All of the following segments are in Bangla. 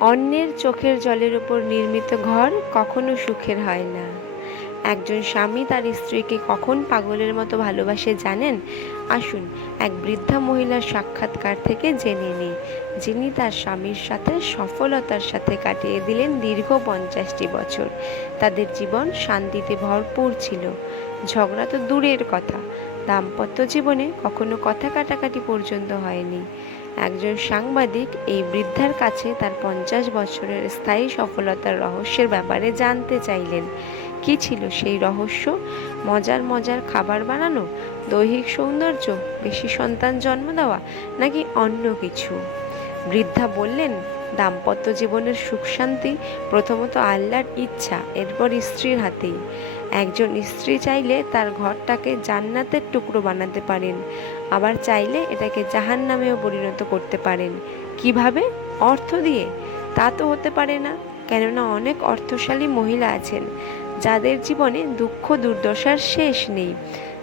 অন্যের চোখের জলের উপর নির্মিত ঘর কখনো সুখের হয় না। একজন স্বামী তার স্ত্রীকে কখন পাগলের মতো ভালোবাসে জানেন? আসুন এক বৃদ্ধা মহিলার সাক্ষাৎকার থেকে জেনে নিই। যিনি তার স্বামীর সাথে সফলতার সাথে কাটিয়ে দিলেন দীর্ঘ পঞ্চাশটি বছর। তাদের জীবন শান্তিতে ভরপুর ছিল। ঝগড়া তো দূরের কথা। দাম্পত্য জীবনে কখনো কথা কাটাকাটি পর্যন্ত হয়নি। একজন সাংবাদিক এই বৃদ্ধার কাছে তার পঞ্চাশ বছরের স্থায়ী সফলতার রহস্যের ব্যাপারে জানতে চাইলেন। কি ছিল সেই রহস্য? মজার মজার খাবার বানানো? দৈহিক সৌন্দর্য? বেশি সন্তান জন্ম দেওয়া? নাকি অন্য কিছু? বৃদ্ধা বললেন, দাম্পত্য জীবনের সুখ শান্তি, প্রথমত আল্লাহর ইচ্ছা, এরপর স্ত্রীর হাতেই। একজন স্ত্রী চাইলে তার ঘরটাকে জান্নাতের টুকরো বানাতে পারেন, আবার চাইলে এটাকে জাহান নামেও পরিণত করতে পারেন। কীভাবে? অর্থ দিয়ে? তা তো হতে পারে না, কেননা অনেক অর্থশালী মহিলা আছেন, যাদের জীবনে দুঃখ দুর্দশার শেষ নেই,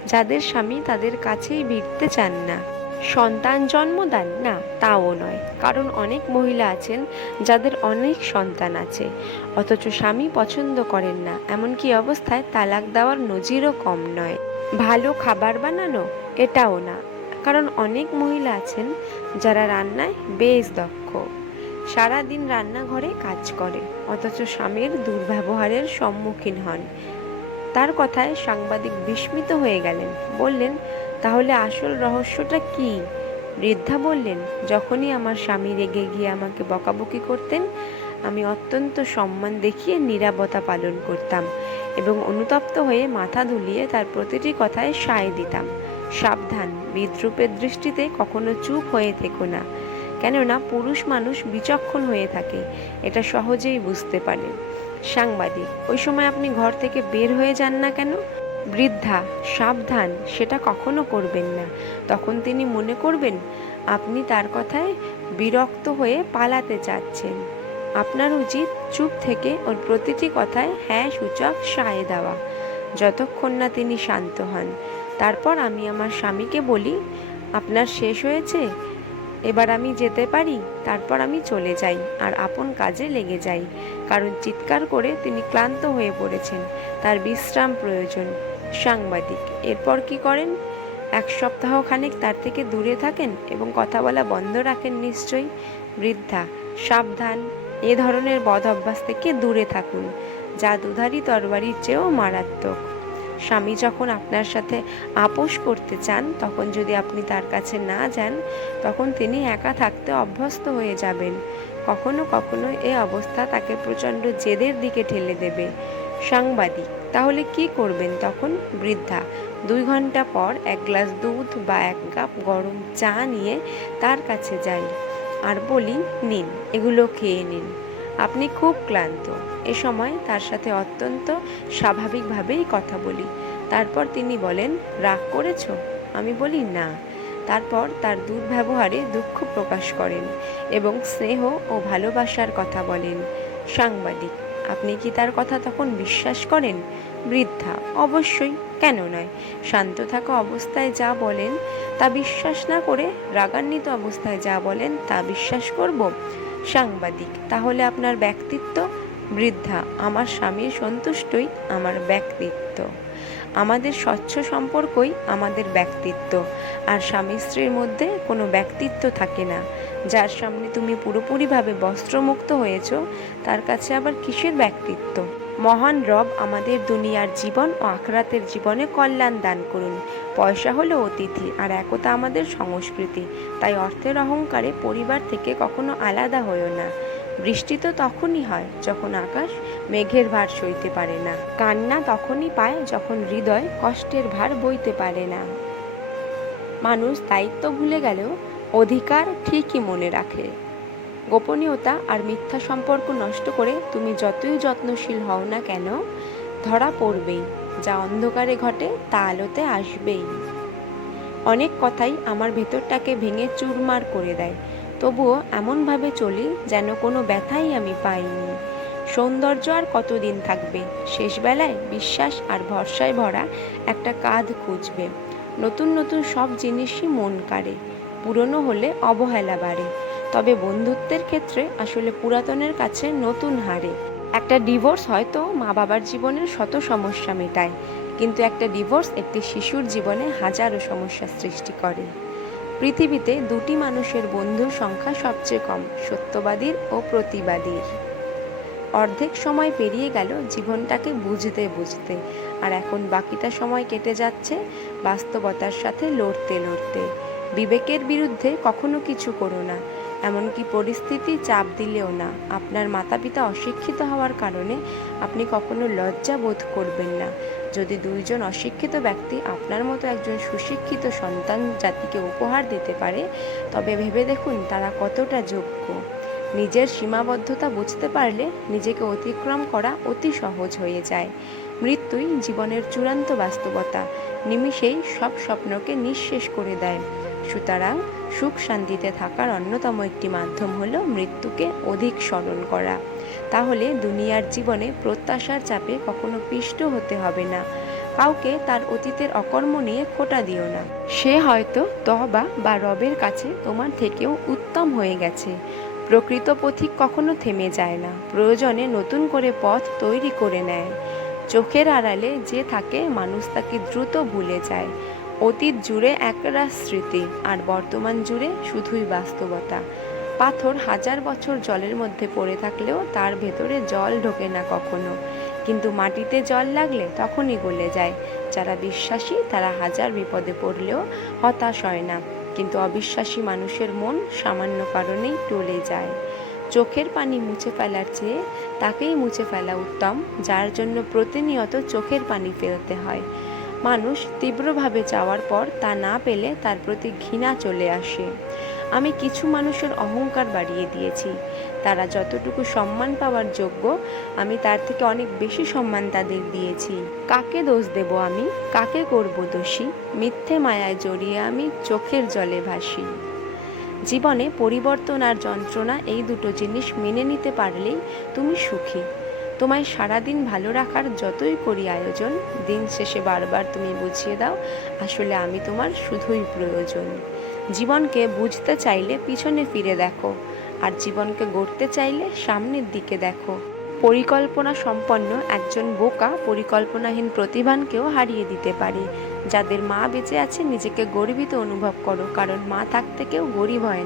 যাদের স্বামী তাদের কাছেই ভিড়তে চান না। সন্তান জন্ম দেন? না, তাও নয়। কারণ অনেক মহিলা আছেন যাদের অনেক সন্তান আছে। অথচ স্বামী পছন্দ করেন না। এমনকি অবস্থায় তালাক দেওয়ার নজিরও কম নয়। ভালো খাবার বানানো, এটাও না। কারণ অনেক মহিলা আছেন যারা রান্নায় বেশ দক্ষ। সারাদিন রান্নাঘরে কাজ করে। অথচ স্বামীর দুর্ব্যবহারের সম্মুখীন হন। তার কথায় সাংবাদিক বিস্মিত হয়ে গেলেন। বললেন তাহলে আসল রহস্যটা কি? বৃদ্ধা বললেন, যখনই আমার স্বামী রেগে গিয়ে আমাকে বকাবকি করতেন, আমি অত্যন্ত সম্মান দেখিয়ে নীরবতা পালন করতাম এবং অনুতপ্ত হয়ে মাথা ধুলিয়ে তার প্রতিটি কথায় সায় দিতাম। সাবধান, বিদ্রুপের দৃষ্টিতে কখনো চুপ হয়ে থেকো না। কেননা পুরুষ মানুষ বিচক্ষণ হয়ে থাকে, এটা সহজেই বুঝতে পারে। সাংবাদিক, ওই সময় আপনি ঘর থেকে বের হয়ে যান না কেন? বৃদ্ধা, সাবধান, সেটা কখনো করবেন না। তখন তিনি মনে করবেন, আপনি তার কথায় বিরক্ত হয়ে পালাতে চাচ্ছেন। আপনার উচিত চুপ থেকে ওর প্রতিটি কথায় হ্যাঁ সূচক সায় দেওয়া। যতক্ষণ না তিনি শান্ত হন। তারপর আমি আমার স্বামীকে বলি, আপনার শেষ হয়েছে? এবার আমি যেতে পারি? তারপর আমি চলে যাই আর আপন কাজে লেগে যাই। কারণ চিৎকার করে তিনি ক্লান্ত হয়ে পড়েছেন। তার বিশ্রাম প্রয়োজন। সাংবাদিক। এরপর কি করেন? এক সপ্তাহ খানেক তার থেকে দূরে থাকেন এবং কথা বলা বন্ধ রাখেন নিশ্চয়ই। বৃদ্ধা, সাবধান, এ ধরনের বদ অভ্যাস থেকে দূরে থাকুন। যা দুধারি তরবারির চেয়েও মারাত্মক। স্বামী যখন আপনার সাথে আপোষ করতে চান, তখন যদি আপনি তার কাছে না যান, তখন তিনি একা থাকতে অভ্যস্ত হয়ে যাবেন। কখনো কখনো এ অবস্থা তাকে প্রচণ্ড জেদের দিকে ঠেলে দেবে। সাংবাদিক। তাহলে কি করবেন তখন? বৃদ্ধা, দুই ঘণ্টা পর এক গ্লাস দুধ বা এক কাপ গরম চা নিয়ে তার কাছে যাই আর বলি, নিন, এগুলো খেয়ে নিন। আপনি খুব ক্লান্ত। এ সময় তার সাথে অত্যন্ত স্বাভাবিকভাবেই কথা বলি। তারপর তিনি বলেন, রাগ করেছ? আমি বলি, না। তারপর তার দুর্ব্যবহারে দুঃখ প্রকাশ করেন এবং স্নেহ ও ভালোবাসার কথা বলেন। সাংবাদিক আপনি কি তার কথা তখন বিশ্বাস করেন? বৃদ্ধা, অবশ্যই। কেন নয়? শান্ত থাকা অবস্থায় যা বলেন, তা বিশ্বাস না করে রাগান্বিত অবস্থায় যা বলেন, তা বিশ্বাস করব? সাংবাদিক, তাহলে আপনার ব্যক্তিত্ব? বৃদ্ধা, আমার স্বামীর সন্তুষ্টই আমার ব্যক্তিত্ব। আমাদের স্বচ্ছ সম্পর্কই আমাদের ব্যক্তিত্ব। আর স্বামী স্ত্রীর মধ্যে কোনো ব্যক্তিত্ব থাকে না। যার সামনে তুমি পুরোপুরিভাবে বস্ত্রমুক্ত হয়েছ, তার কাছে আবার কিসের ব্যক্তিত্ব? মহান রব আমাদের দুনিয়ার জীবন ও আখরাতের জীবনে কল্যাণ দান করুন। পয়সা হলো অতিথি আর একতা আমাদের সংস্কৃতি। তাই অর্থের অহংকারে পরিবার থেকে কখনো আলাদা হয়েও না। বৃষ্টি তো তখনই হয় যখন আকাশ মেঘের ভার সইতে পারে না। কান্না তখনই পায় যখন হৃদয় কষ্টের ভার বইতে পারে না। মানুষ দায়িত্ব ভুলে গেলেও অধিকার ঠিকই মনে রাখে। গোপনীয়তা আর মিথ্যা সম্পর্ক নষ্ট করে তুমি যতই যত্নশীল হও না কেন, ধরা পড়বেই, যা অন্ধকারে ঘটে তা আলোতে আসবেই। অনেক কথাই আমার ভেতরটাকে ভেঙে চুরমার করে দেয়, তবুও এমনভাবে চলি যেন কোনো ব্যথাই আমি পাইনি। সৌন্দর্য আর কতদিন থাকবে? শেষবেলায় বিশ্বাস আর ভরসায় ভরা একটা কাঁধ খুঁজবে। নতুন নতুন সব জিনিসই মন কাড়ে। পুরনো হলে অবহেলা বাড়ে। তবে বন্ধুত্বের ক্ষেত্রে আসলে পুরাতনের কাছে নতুন হারে। একটা ডিভোর্স হয়তো মা বাবার জীবনের শত সমস্যা মেটায়, কিন্তু একটা ডিভোর্স একটি শিশুর জীবনে হাজারো সমস্যা সৃষ্টি করে। পৃথিবীতে দুটি মানুষের বন্ধুর সংখ্যা সবচেয়ে কম, সত্যবাদীর ও প্রতিবাদীর। অর্ধেক সময় পেরিয়ে গেল জীবনটাকে বুঝতে বুঝতে, আর এখন বাকিটা সময় কেটে যাচ্ছে বাস্তবতার সাথে লড়তে লড়তে। বিবেকের বিরুদ্ধে কখনো কিছু করো না, এমনকি পরিস্থিতি চাপ দিলেও না। আপনার মাতা পিতা অশিক্ষিত হওয়ার কারণে আপনি কখনো লজ্জা বোধ করবেন না। যদি দুইজন অশিক্ষিত ব্যক্তি আপনার মতো একজন সুশিক্ষিত সন্তান জাতিকে উপহার দিতে পারে, তবে ভেবে দেখুন তারা কতটা যোগ্য। নিজের সীমাবদ্ধতা বুঝতে পারলে নিজেকে অতিক্রম করা অতি সহজ হয়ে যায়। মৃত্যুই জীবনের চূড়ান্ত বাস্তবতা। নিমিষেই সব স্বপ্নকে নিঃশেষ করে দেয়। সুতরাং সুখ শান্তিতে থাকার অন্যতম একটি মাধ্যম হল মৃত্যুকে অধিক স্মরণ করা। তাহলে দুনিয়ার জীবনে প্রত্যাশার চাপে কখনো পিষ্ট হতে হবে না। কাউকে তার অতীতের অকর্ম নিয়ে খোটা দিও না। সে হয়তো তহবা বা রবের কাছে তোমার থেকেও উত্তম হয়ে গেছে। প্রকৃত পথিক কখনো থেমে যায় না। প্রয়োজনে নতুন করে পথ তৈরি করে নেয়। চোখের আড়ালে যে থাকে, মানুষ তাকে দ্রুত ভুলে যায়। অতীত জুড়ে একরা স্মৃতি, আর বর্তমান জুড়ে শুধুই বাস্তবতা। পাথর হাজার বছর জলের মধ্যে পড়ে থাকলেও তার ভেতরে জল ঢোকে না কখনো। কিন্তু মাটিতে জল লাগলে তখনই গলে যায়। যারা বিশ্বাসী, তারা হাজার বিপদে পড়লেও হতাশ হয় না। কিন্তু অবিশ্বাসী মানুষের মন সামান্য কারণেই টলে যায়। চোখের পানি মুছে ফেলার চেয়ে তাকেই মুছে ফেলা উত্তম, যার জন্য প্রতিনিয়ত চোখের পানি ফেলতে হয়। মানুষ তীব্রভাবে চাওয়ার পর তা না পেলে তার প্রতি ঘৃণা চলে আসে। আমি কিছু মানুষের অহংকার বাড়িয়ে দিয়েছি। তারা যতটুকু সম্মান পাওয়ার যোগ্য, আমি তার থেকে অনেক বেশি সম্মান তাদের দিয়েছি। কাকে দোষ দেব আমি? কাকে করব দোষী? মিথ্যে মায়ায় জড়িয়ে আমি চোখের জলে ভাসি। জীবনে পরিবর্তন আর যন্ত্রণা এই দুটো জিনিস মেনে নিতে পারলেই তুমি সুখী। তোমায় সারাদিন ভালো রাখার যতই করি আয়োজন, দিন শেষে বারবার তুমি বুঝিয়ে দাও, আসলে আমি তোমার শুধুই প্রয়োজন। জীবনকে বুঝতে চাইলে পিছনে ফিরে দেখো, আর জীবনকে গড়তে চাইলে সামনের দিকে দেখো। পরিকল্পনা সম্পন্ন একজন বোকা পরিকল্পনাহীন প্রতিভানকেও হারিয়ে দিতে পারে। যাদের মা বেঁচে আছে, নিজেকে গর্বিত অনুভব করো, কারণ মা থাকতে কেউ গরিব হয় না।